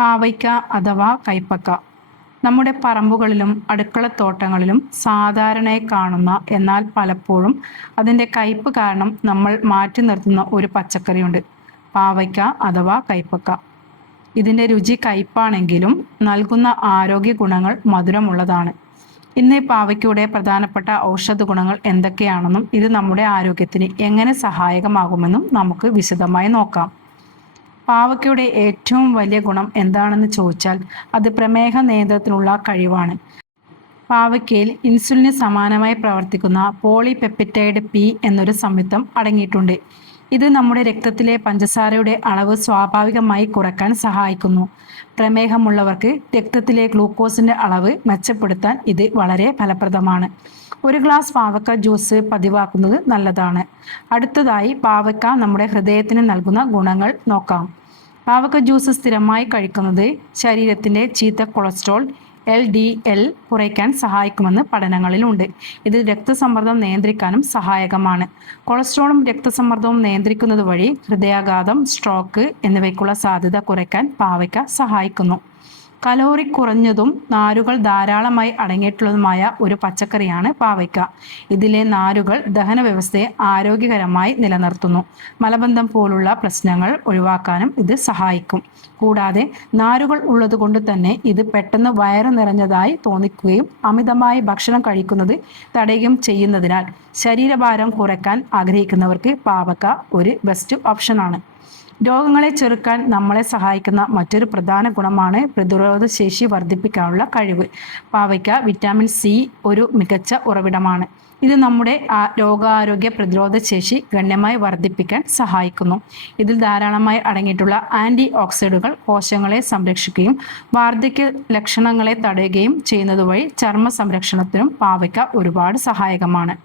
പാവയ്ക്ക അഥവാ കൈപ്പക്ക. നമ്മുടെ പറമ്പുകളിലും അടുക്കളത്തോട്ടങ്ങളിലും സാധാരണയായി കാണുന്ന എന്നാൽ പലപ്പോഴും അതിന്റെ കയ്പ് കാരണം നമ്മൾ മാറ്റി നിർത്തുന്ന ഒരു പച്ചക്കറിയുണ്ട്. പാവയ്ക്ക അഥവാ കൈപ്പക്ക. ഇതിന്റെ രുചി കയ്പാണെങ്കിലും നൽകുന്ന ആരോഗ്യ ഗുണങ്ങൾ മധുരമുള്ളതാണ്. ഇന്ന് പാവയ്ക്കയുടെ പ്രധാനപ്പെട്ട ഔഷധ ഗുണങ്ങൾ എന്തൊക്കെയാണെന്നും ഇത് നമ്മുടെ ആരോഗ്യത്തിന് എങ്ങനെ സഹായകമാകുമെന്നും നമുക്ക് വിശദമായി നോക്കാം. പാവയ്ക്കയുടെ ഏറ്റവും വലിയ ഗുണം എന്താണെന്ന് ചോദിച്ചാൽ അത് പ്രമേഹ നിയന്ത്രണത്തിനുള്ള കഴിവാണ്. പാവയ്ക്കയിൽ ഇൻസുലിന് സമാനമായി പ്രവർത്തിക്കുന്ന പോളിപെപ്റ്റൈഡ് പി എന്നൊരു സംയുക്തം അടങ്ങിയിട്ടുണ്ട്. ഇത് നമ്മുടെ രക്തത്തിലെ പഞ്ചസാരയുടെ അളവ് സ്വാഭാവികമായി കുറയ്ക്കാൻ സഹായിക്കുന്നു. പ്രമേഹമുള്ളവർക്ക് രക്തത്തിലെ ഗ്ലൂക്കോസിന്റെ അളവ് മെച്ചപ്പെടുത്താൻ ഇത് വളരെ ഫലപ്രദമാണ്. ഒരു ഗ്ലാസ് പാവക്ക ജ്യൂസ് പതിവാക്കുന്നത് നല്ലതാണ്. അടുത്തതായി പാവക്ക നമ്മുടെ ഹൃദയത്തിന് നൽകുന്ന ഗുണങ്ങൾ നോക്കാം. പാവക്ക ജ്യൂസ് സ്ഥിരമായി കഴിക്കുന്നത് ശരീരത്തിന്റെ ചീത്ത കൊളസ്ട്രോൾ എൽ ഡി എൽ കുറയ്ക്കാൻ സഹായിക്കുമെന്ന് പഠനങ്ങളിലുണ്ട്. ഇത് രക്തസമ്മർദ്ദം നിയന്ത്രിക്കാനും സഹായകമാണ്. കൊളസ്ട്രോളും രക്തസമ്മർദ്ദവും നിയന്ത്രിക്കുന്നത് വഴി ഹൃദയാഘാതം സ്ട്രോക്ക് എന്നിവയ്ക്കുള്ള സാധ്യത കുറയ്ക്കാൻ പാവയ്ക്ക സഹായിക്കുന്നു. കലോറി കുറഞ്ഞതും നാരുകൾ ധാരാളമായി അടങ്ങിയിട്ടുള്ളതുമായ ഒരു പച്ചക്കറിയാണ് പാവയ്ക്ക. ഇതിലെ നാരുകൾ ദഹന വ്യവസ്ഥയെ ആരോഗ്യകരമായി നിലനിർത്തുന്നു. മലബന്ധം പോലുള്ള പ്രശ്നങ്ങൾ ഒഴിവാക്കാനും ഇത് സഹായിക്കും. കൂടാതെ നാരുകൾ ഉള്ളതുകൊണ്ട് തന്നെ ഇത് പെട്ടെന്ന് വയറ് നിറഞ്ഞതായി തോന്നിക്കുകയും അമിതമായി ഭക്ഷണം കഴിക്കുന്നത് തടയുകയും ചെയ്യുന്നതിനാൽ ശരീരഭാരം കുറയ്ക്കാൻ ആഗ്രഹിക്കുന്നവർക്ക് പാവക്ക ഒരു ബെസ്റ്റ് ഓപ്ഷനാണ് രോഗങ്ങളെ ചെറുക്കാൻ നമ്മളെ സഹായിക്കുന്ന മറ്റൊരു പ്രധാന ഗുണമാണ് പ്രതിരോധ ശേഷി വർദ്ധിപ്പിക്കാനുള്ള കഴിവ്. പാവയ്ക്ക വിറ്റാമിൻ സി ഒരു മികച്ച ഉറവിടമാണ്. ഇത് നമ്മുടെ രോഗാരോഗ്യ പ്രതിരോധ ശേഷി ഗണ്യമായി വർദ്ധിപ്പിക്കാൻ സഹായിക്കുന്നു. ഇതിൽ ധാരാളമായി അടങ്ങിയിട്ടുള്ള ആന്റി ഓക്സൈഡുകൾ കോശങ്ങളെ സംരക്ഷിക്കുകയും വാർദ്ധക്യ ലക്ഷണങ്ങളെ തടയുകയും ചെയ്യുന്നതുവഴി ചർമ്മ സംരക്ഷണത്തിനും പാവയ്ക്ക ഒരുപാട് സഹായകമാണ്.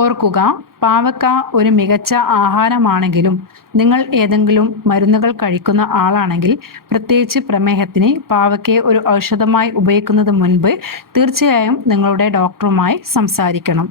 ഓർക്കുക പാവക്ക ഒരു മികച്ച ആഹാരമാണെങ്കിലും നിങ്ങൾ ഏതെങ്കിലും മരുന്നുകൾ കഴിക്കുന്ന ആളാണെങ്കിൽ പ്രത്യേകിച്ച് പ്രമേഹത്തിന് പാവയ്ക്കയെ ഒരു ഔഷധമായി ഉപയോഗിക്കുന്നത് മുൻപ് തീർച്ചയായും നിങ്ങളുടെ ഡോക്ടറുമായി സംസാരിക്കണം.